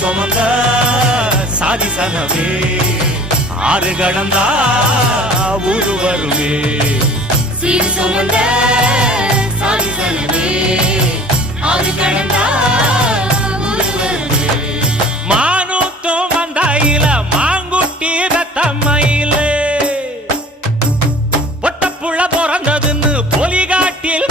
சுமந்த சாதிசனமே ஆறு கடந்தா ஊரு வருமே சீர் சுமந்த சாதிசனமே ஆறு கடந்தா ஊரு வருமே மானூத்தும் வந்தாயில மாங்குட்டி ரத்தம்மையில பொட்டப்புள்ள பிறந்ததுன்னு பொலிகாட்டில்